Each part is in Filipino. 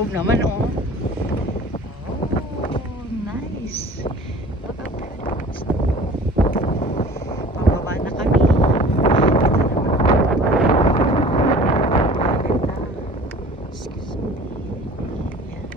loob naman, oh. Oh, nice. Look how beautiful. Pababa na kami. Excuse me. Yeah.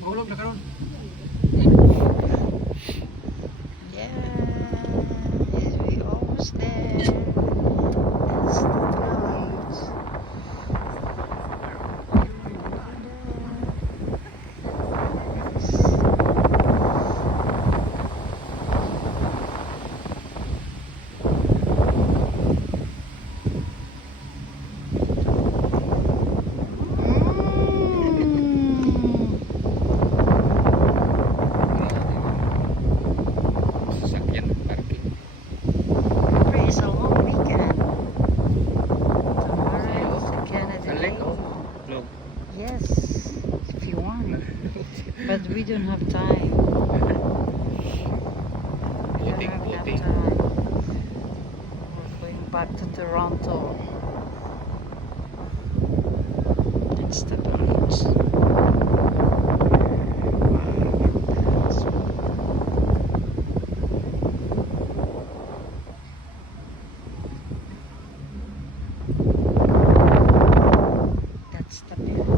Mahulog na karon. Yeah, we almost there. That's the clouds. Sasakyan parking. It's a long weekend. Tomorrow is Canada Day. Vlog. Yes, if you want. But we don't have time. We don't have enough Puting. time. We're going back to Toronto. That's the beach. That's the beach.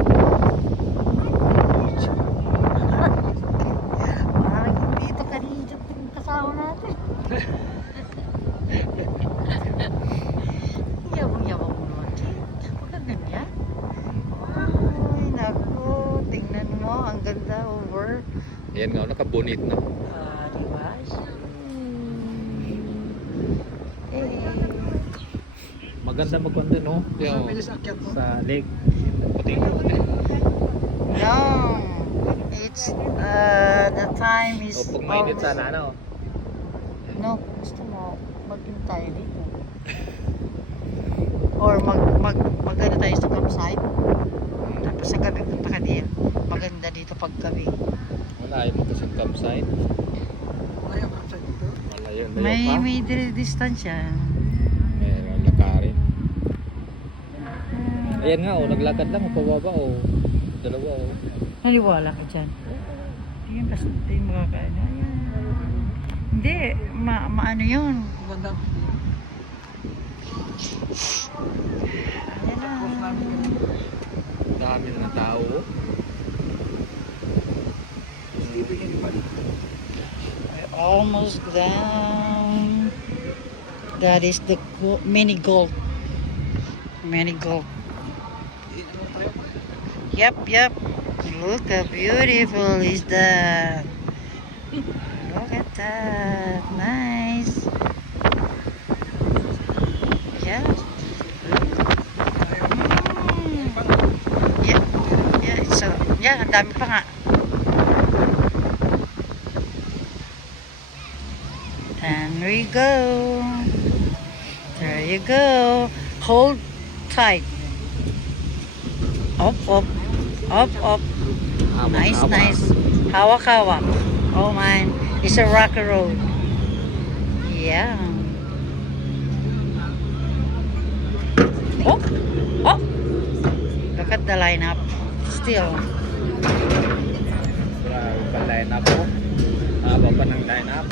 Parang dito kanina yung kasama natin. Yabang-yabang mo naman. Huwag ka ganyan. Ay, naku. Tingnan mo. Ang ganda over. Ayan nga, nakabunit na. Diba? Eh. Maganda maganda, no? Yung sa lake. Puting. No. It's, the time is... O, pag mainit sana, ano? No, gusto mo, mag-in tayo dito. Or mag-ano tayo sa campsite. Tapos sa gabi punta ka diyan. Maganda dito pag gabi. Wala, yung magkasang campsite. Wala yun. May distance yan. May lakarin. Ayan nga, oh, naglakad lang, pababa, oh. Dalawa, oh. Naliwala ka dyan. Ayan, basta yung makakaano. Ayan. Hindi, maano yun. Ayan na. Dami na ng tao, oh. We're almost down. That is the mini gold. Mini gold. Yep. Look how beautiful is that. Look at that. Nice. Yeah. Yeah, it's ang dami pa nga. And we go. There you go. Hold tight. Up. Nice. Hawak. Oh man, it's a rocky road. Yeah. Oh. Look at the lineup. Still. Grabe pa line up, oh. Haba pa ng line up.